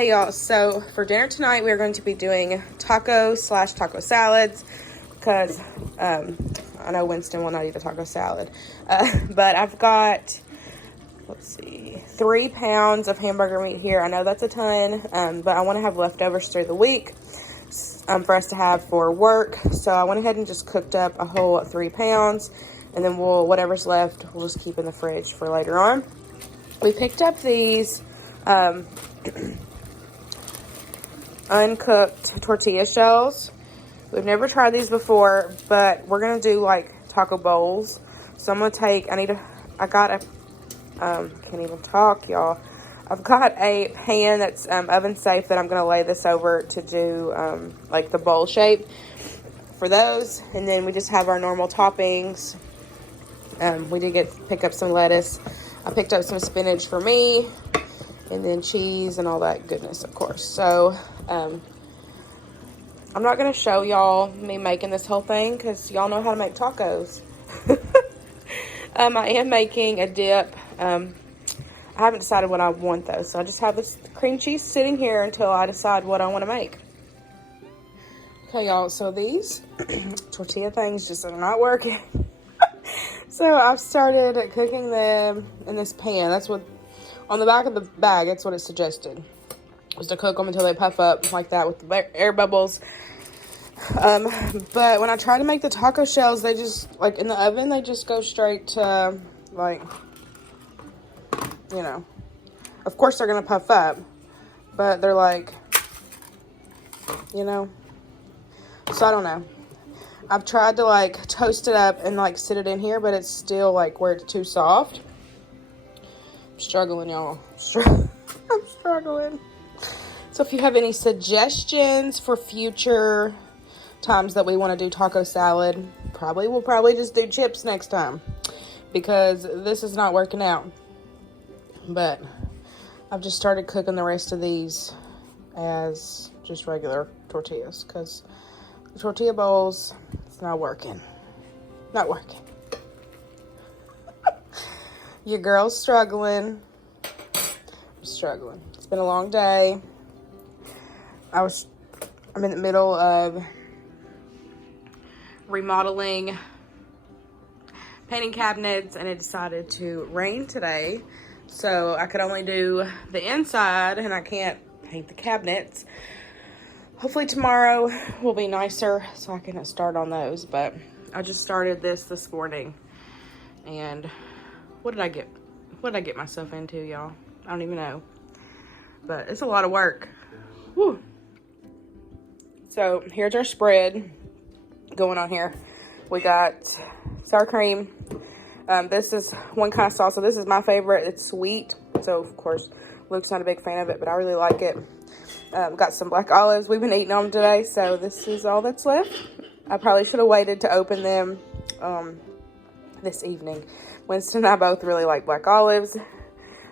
Hey y'all, so for dinner tonight we're going to be doing taco salads because I know Winston will not eat a taco salad, but I've got, let's see, 3 pounds of hamburger meat here. I know that's a ton, but I want to have leftovers through the week for us to have for work, so I went ahead and just cooked up a whole 3 pounds, and then whatever's left we'll just keep in the fridge for later on. We picked up these uncooked tortilla shells. We've never tried these before, but we're gonna do like taco bowls. So I'm gonna take, I got a can't even talk, y'all. I've got a pan that's oven safe that I'm gonna lay this over to do like the bowl shape for those, and then we just have our normal toppings. We did pick up some lettuce. I picked up some spinach for me, and then cheese and all that goodness, of course. So I'm not going to show y'all me making this whole thing because y'all know how to make tacos. I am making a dip. I haven't decided what I want though, so I just have this cream cheese sitting here until I decide what I want to make. Okay, y'all, so these tortilla things just are not working. So I've started cooking them in this pan. That's what, on the back of the bag, that's what it suggested, was to cook them until they puff up like that with the air bubbles. But when I try to make the taco shells, they just, like in the oven, they just go straight to, like, you know, of course they're going to puff up, but they're like, you know, so I don't know. I've tried to like toast it up and like sit it in here, but it's still like where it's too soft. I'm struggling, y'all. I'm struggling. So if you have any suggestions for future times that we want to do taco salad, we'll probably just do chips next time because this is not working out. But I've just started cooking the rest of these as just regular tortillas because the tortilla bowls, it's not working. Not working. Your girl's struggling. I'm struggling. It's been a long day. I'm in the middle of remodeling, painting cabinets, and it decided to rain today. So I could only do the inside and I can't paint the cabinets. Hopefully tomorrow will be nicer so I can start on those, but I just started this morning. And what did I get myself into, y'all? I don't even know. But it's a lot of work. Whew. So here's our spread going on here. We got sour cream. This is one kind of salsa. This is my favorite. It's sweet. So of course, Luke's not a big fan of it, but I really like it. Got some black olives. We've been eating them today, so this is all that's left. I probably should have waited to open them this evening. Winston and I both really like black olives.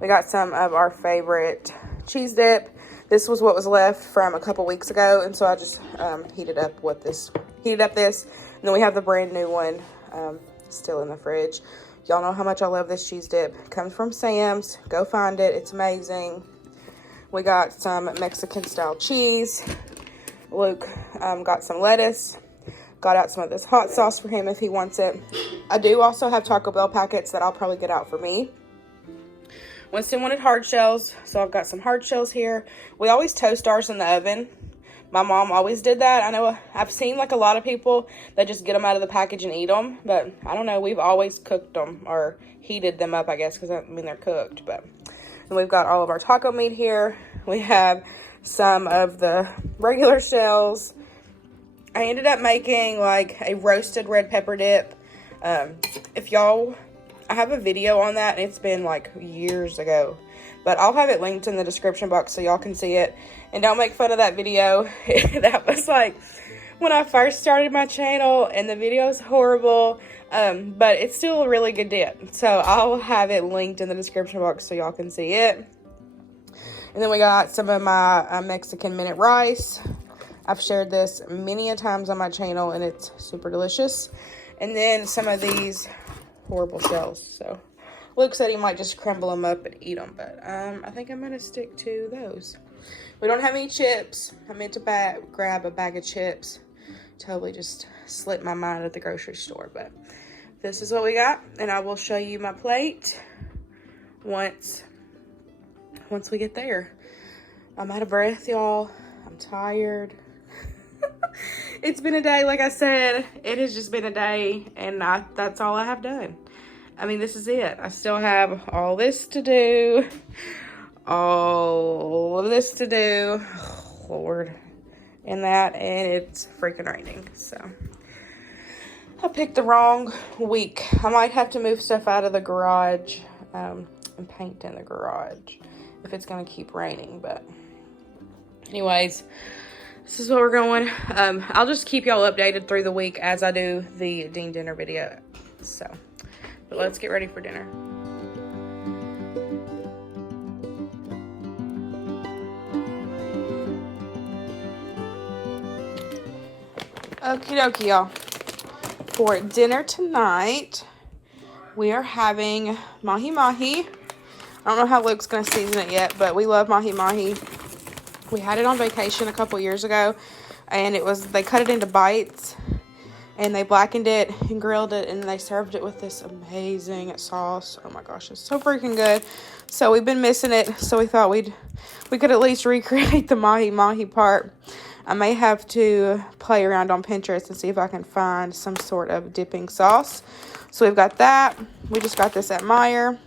We got some of our favorite cheese dip. This was what was left from a couple weeks ago, and so I just heated up this. And then we have the brand new one still in the fridge. Y'all know how much I love this cheese dip. It comes from Sam's. Go find it. It's amazing. We got some Mexican style cheese. Luke got some lettuce. Got out some of this hot sauce for him if he wants it. I do also have Taco Bell packets that I'll probably get out for me. Winston wanted hard shells, so I've got some hard shells here. We always toast ours in the oven. My mom always did that. I know I've seen like a lot of people that just get them out of the package and eat them, but I don't know. We've always cooked them or heated them up, I guess, because I mean they're cooked. But and we've got all of our taco meat here. We have some of the regular shells. I ended up making like a roasted red pepper dip. If y'all, I have a video on that, and it's been like years ago, but I'll have it linked in the description box so y'all can see it. And don't make fun of that video. That was like when I first started my channel, and the video is horrible, but it's still a really good dip. So I'll have it linked in the description box so y'all can see it. And then we got some of my Mexican minute rice. I've shared this many a times on my channel, and it's super delicious. And then some of these horrible shells. So Luke said he might just crumble them up and eat them, but I think I'm going to stick to those. We don't have any chips. I meant to grab a bag of chips. Totally just slipped my mind at the grocery store, but this is what we got, and I will show you my plate once we get there. I'm out of breath, y'all. I'm tired. It's been a day, like I said, it has just been a day, and that's all I have done. I mean, this is it. I still have all this to do, all of this to do, oh, Lord, and it's freaking raining, so I picked the wrong week. I might have to move stuff out of the garage and paint in the garage if it's gonna keep raining, but anyways, this is what we're going. I'll just keep y'all updated through the week as I do the Dean dinner video. So, but let's get ready for dinner. Okie dokie, y'all. For dinner tonight, we are having mahi-mahi. I don't know how Luke's going to season it yet, but we love mahi-mahi. We had it on vacation a couple years ago, and they cut it into bites, and they blackened it and grilled it, and they served it with this amazing sauce. Oh my gosh, it's so freaking good. So we've been missing it, so we thought we could at least recreate the mahi-mahi part. I may have to play around on Pinterest and see if I can find some sort of dipping sauce. So we've got that. We just got this at Meijer.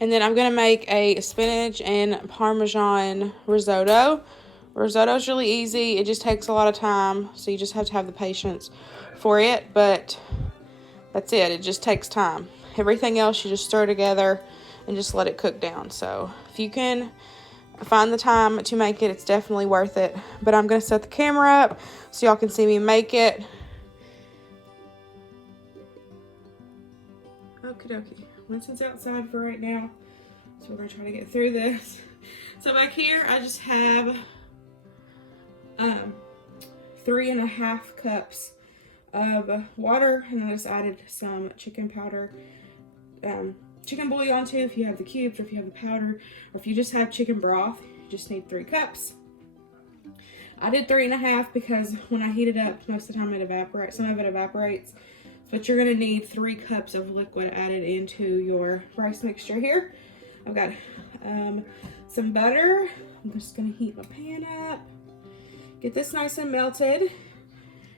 And then I'm going to make a spinach and Parmesan risotto. Risotto is really easy. It just takes a lot of time, so you just have to have the patience for it. But that's it. It just takes time. Everything else you just stir together and just let it cook down. So if you can find the time to make it, it's definitely worth it. But I'm going to set the camera up so y'all can see me make it. Okie dokie. Winston's outside for right now, so we're going to try to get through this. So back here, I just have 3.5 cups of water, and I just added some chicken powder, chicken bouillon too, if you have the cubes, or if you have the powder, or if you just have chicken broth, you just need 3 cups. I did 3.5 because when I heat it up, most of the time it evaporates. Some of it evaporates. But you're going to need 3 cups of liquid added into your rice mixture here. I've got some butter. I'm just going to heat my pan up. Get this nice and melted.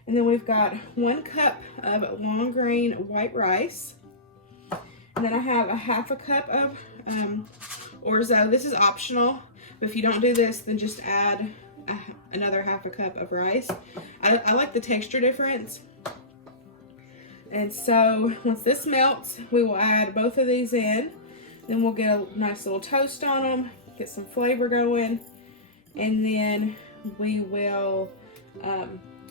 And then we've got 1 cup of long grain white rice. And then I have a 1/2 cup of orzo. This is optional. But if you don't do this, then just add another 1/2 cup of rice. I like the texture difference. And so once this melts, we will add both of these in. Then we'll get a nice little toast on them, get some flavor going, and then we will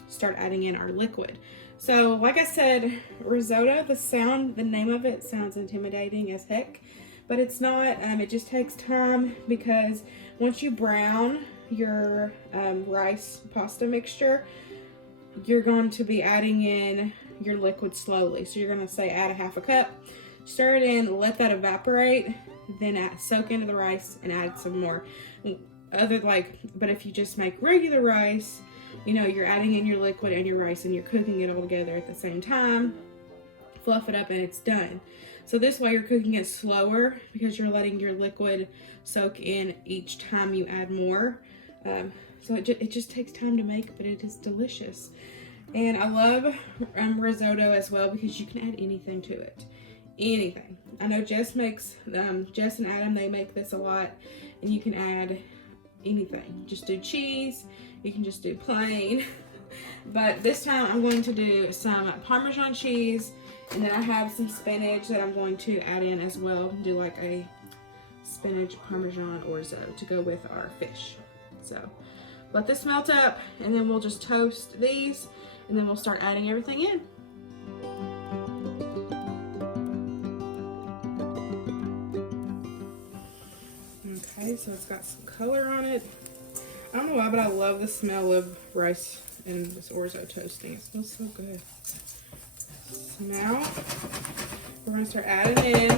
start adding in our liquid. So like I said, risotto, the name of it sounds intimidating as heck, but it's not. It just takes time, because once you brown your rice pasta mixture, you're going to be adding in your liquid slowly. So you're going to say add a 1/2 cup, stir it in, let that evaporate, then soak into the rice and add some more. But if you just make regular rice, you know, you're adding in your liquid and your rice and you're cooking it all together at the same time, fluff it up, and it's done. So this way you're cooking it slower because you're letting your liquid soak in each time you add more. So it just takes time to make, but it is delicious. And I love risotto as well because you can add anything to it. Anything. I know Jess and Adam, they make this a lot, and you can add anything. Just do cheese. You can just do plain. But this time I'm going to do some Parmesan cheese, and then I have some spinach that I'm going to add in as well. Do like a spinach Parmesan orzo to go with our fish. So let this melt up, and then we'll just toast these, and then we'll start adding everything in. Okay, so it's got some color on it. I don't know why, but I love the smell of rice and this orzo toasting. It smells so good. So now we're going to start adding in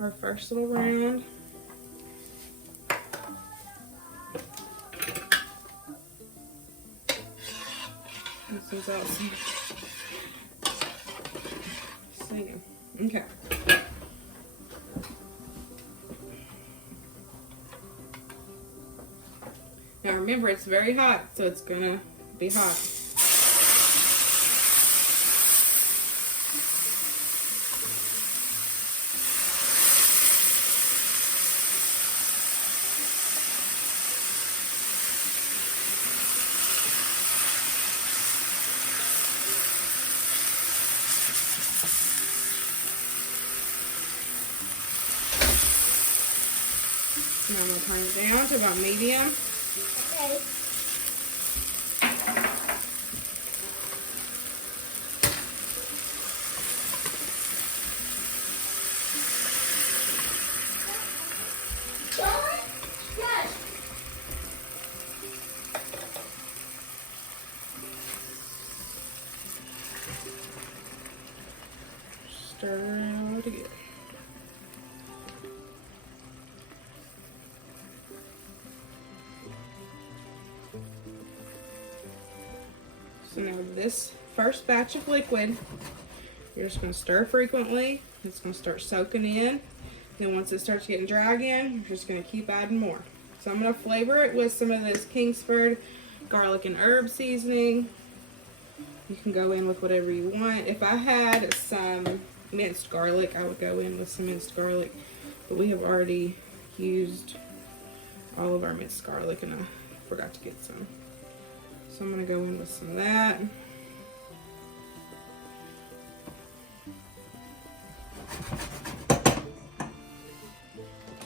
our first little round. This is awesome. See. Okay. Now remember, it's very hot, so it's gonna be hot. Now I'm gonna turn it down to about medium. Okay. Yes. Stir it all together. So now this first batch of liquid, you're just going to stir frequently. It's going to start soaking in. Then once it starts getting dry again, you're just going to keep adding more. So I'm going to flavor it with some of this Kingsford garlic and herb seasoning. You can go in with whatever you want. If I had some minced garlic, I would go in with some minced garlic. But we have already used all of our minced garlic and I forgot to get some. So I'm going to go in with some of that.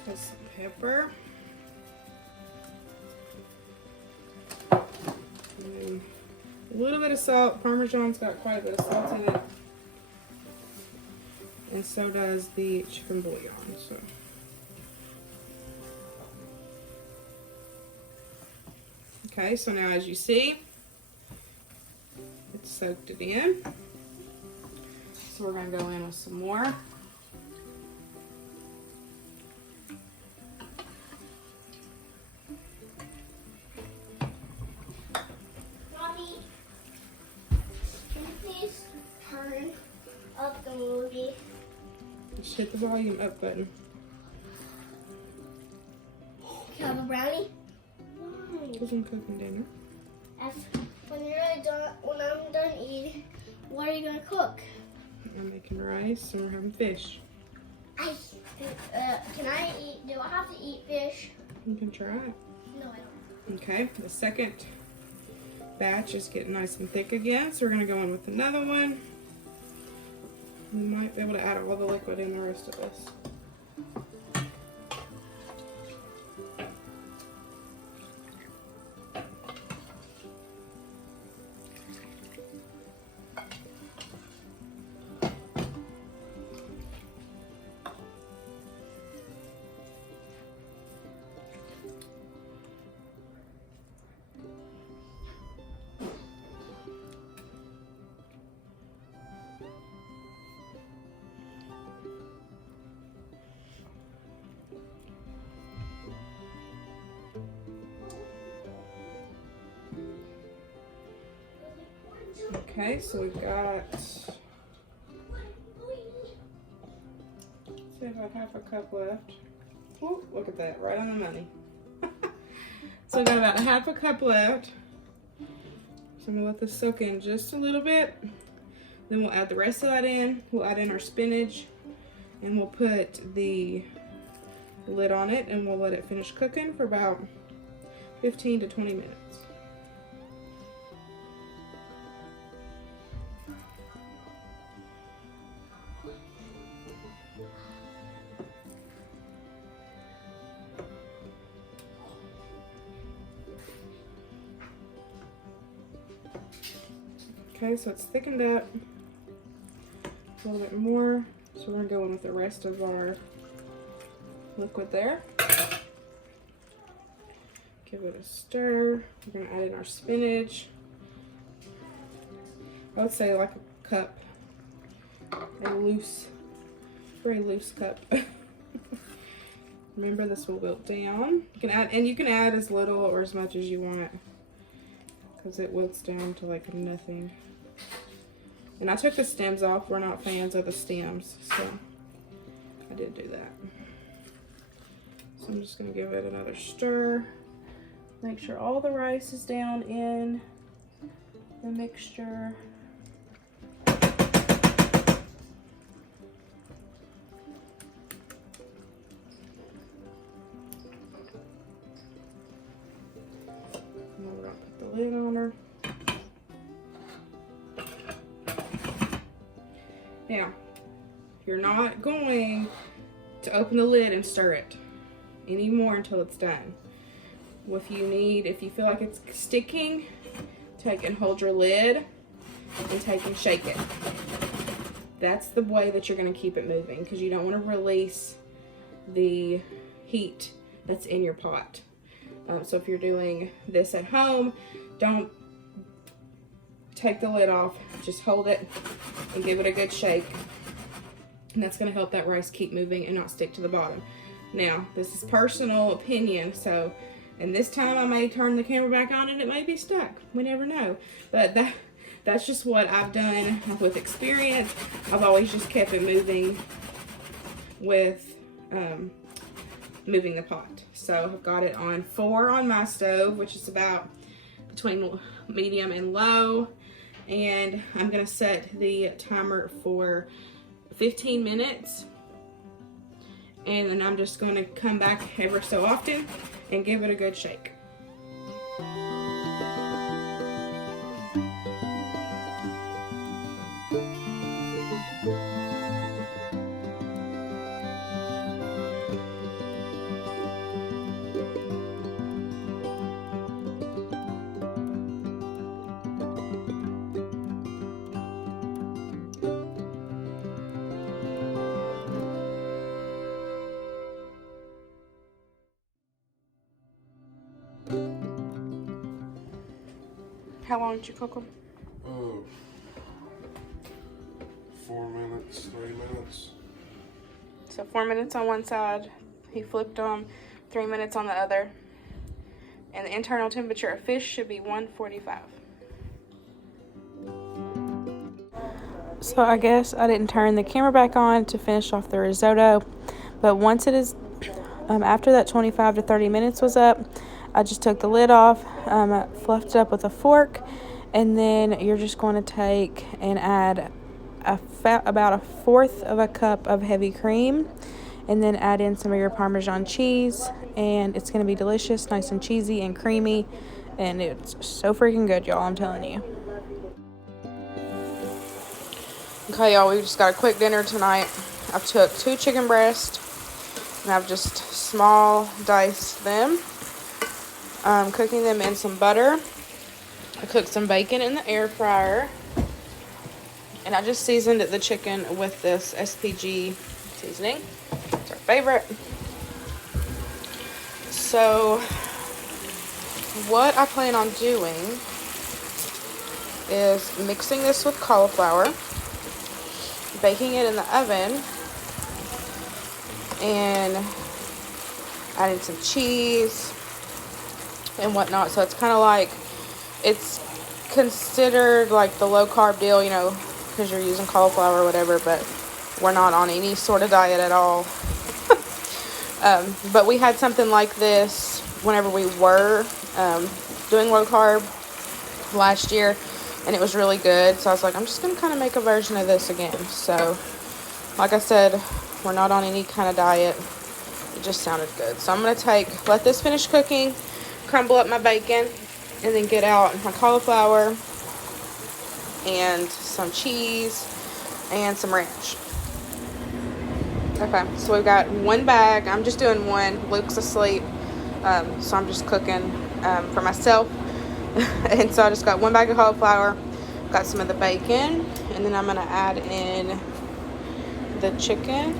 Put some pepper. And then a little bit of salt. Parmesan's got quite a bit of salt in it. And so does the chicken bouillon. So. Okay, so now as you see, it's soaked it in. So we're going to go in with some more. Mommy, can you please turn up the movie? Just hit the volume up button. Can I have a brownie? Because I'm cooking dinner. When I'm done eating, what are you gonna cook? I'm making rice and we're having fish. Can I eat? Do I have to eat fish? You can try it. No, I don't. Okay, the second batch is getting nice and thick again, so we're going to go in with another one. We might be able to add all the liquid in the rest of this. Okay, so we've got, say about half a cup left. Whoa, look at that, right on the money. So we've got about a half a cup left. So I'm gonna let this soak in just a little bit. Then we'll add the rest of that in. We'll add in our spinach and we'll put the lid on it and we'll let it finish cooking for about 15 to 20 minutes. Okay, so it's thickened up a little bit more. So we're gonna go in with the rest of our liquid there. Give it a stir. We're gonna add in our spinach. I would say like a cup, a loose, very loose cup. Remember, this will wilt down. You can add, and you can add as little or as much as you want. because it wilts down to like nothing. And I took the stems off. We're not fans of the stems, so I did do that. So I'm just gonna give it another stir. Make sure all the rice is down in the mixture. And we're gonna put the lid on her. Now, you're not going to open the lid and stir it anymore until it's done. If you feel like it's sticking, take and hold your lid and take and shake it. That's the way that you're going to keep it moving, because you don't want to release the heat that's in your pot. So if you're doing this at home, don't take the lid off, just hold it and give it a good shake. And that's going to help that rice keep moving and not stick to the bottom. Now, this is personal opinion, so, and this time I may turn the camera back on and it may be stuck. We never know. But that's just what I've done with experience. I've always just kept it moving with moving the pot. So I've got it on 4 on my stove, which is about between medium and low. And I'm going to set the timer for 15 minutes. And then I'm just going to come back ever so often and give it a good shake. How long did you cook them? 4 minutes, 3 minutes. So 4 minutes on one side, he flipped them, 3 minutes on the other. And the internal temperature of fish should be 145. So I guess I didn't turn the camera back on to finish off the risotto. But once it is, after that 25 to 30 minutes was up, I just took the lid off, fluffed it up with a fork, and then you're just going to take and add about 1/4 of a cup of heavy cream, and then add in some of your Parmesan cheese, and it's going to be delicious, nice and cheesy and creamy, and it's so freaking good, y'all, I'm telling you. Okay, y'all, we just got a quick dinner tonight. I took 2 chicken breasts, and I've just small diced them. Cooking them in some butter. I cooked some bacon in the air fryer. And I just seasoned the chicken with this SPG seasoning. It's our favorite. So, what I plan on doing is mixing this with cauliflower, baking it in the oven, and adding some cheese and whatnot. So it's kind of like, it's considered like the low carb deal, you know, because you're using cauliflower or whatever, but we're not on any sort of diet at all. But we had something like this whenever we were doing low carb last year, and it was really good. So I was like, I'm just going to kind of make a version of this again. So like I said, we're not on any kind of diet. It just sounded good. So I'm going to let this finish cooking, crumble up my bacon, and then get out my cauliflower and some cheese and some ranch. Okay, so we've got 1 bag. I'm just doing 1. Luke's asleep, so I'm just cooking for myself. And so I just got 1 bag of cauliflower, got some of the bacon, and then I'm going to add in the chicken.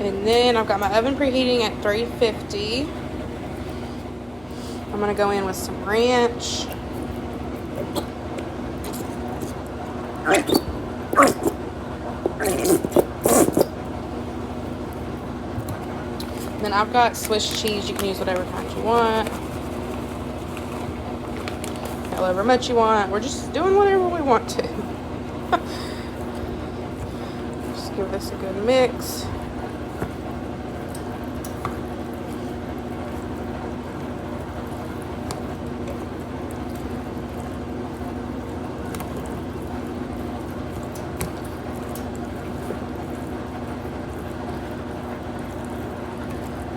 And then I've got my oven preheating at 350. I'm going to go in with some ranch. Then then I've got Swiss cheese. You can use whatever kind you want. However much you want. We're just doing whatever we want to. Just give this a good mix.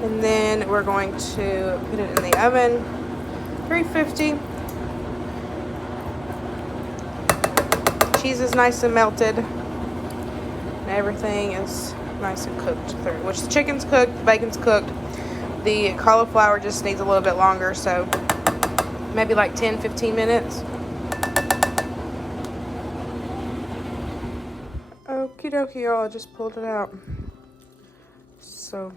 And then we're going to put it in the oven, 350. Cheese is nice and melted, and everything is nice and cooked through. Which the chicken's cooked, the bacon's cooked. The cauliflower just needs a little bit longer, so maybe like 10-15 minutes. Okie dokie, y'all, I just pulled it out. So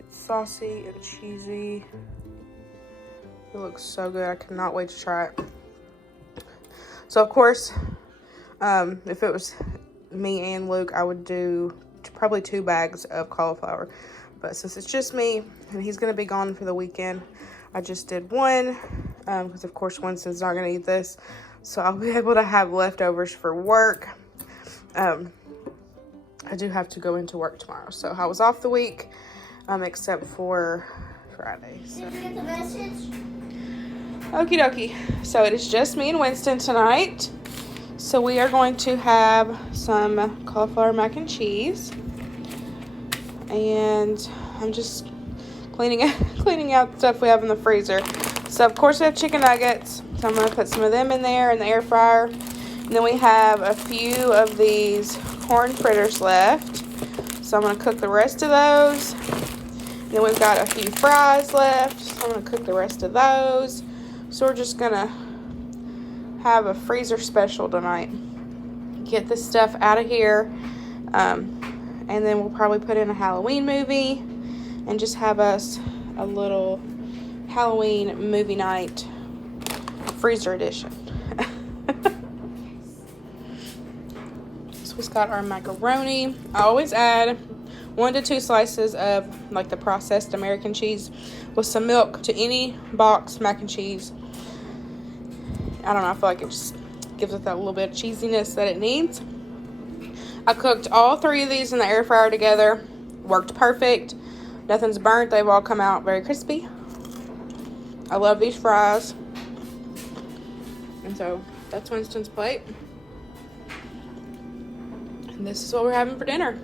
it's saucy and cheesy. It looks so good. I cannot wait to try it. So of course, if it was me and Luke, I would do probably 2 bags of cauliflower. But since it's just me and he's going to be gone for the weekend, I just did 1. Because of course Winston's not going to eat this. So I'll be able to have leftovers for work. I do have to go into work tomorrow. So I was off the week, except for Friday. So. Did you get the message? Okie dokie. So it is just me and Winston tonight. So we are going to have some cauliflower mac and cheese. And I'm just cleaning out stuff we have in the freezer. So of course we have chicken nuggets. So I'm going to put some of them in there in the air fryer. And then we have a few of these corn fritters left. So I'm going to cook the rest of those. And then we've got a few fries left. So I'm going to cook the rest of those. So we're just going to have a freezer special tonight. Get this stuff out of here. And then we'll probably put in a Halloween movie. And just have us a little Halloween movie night. Freezer edition. So we've got our macaroni. I always add 1 to 2 slices of like the processed American cheese with some milk to any box mac and cheese. I don't know, I feel like it just gives it that little bit of cheesiness that it needs. I cooked all 3 of these in the air fryer together. Worked perfect. Nothing's burnt. They've all come out very crispy. I love these fries. And so that's Winston's plate. And this is what we're having for dinner.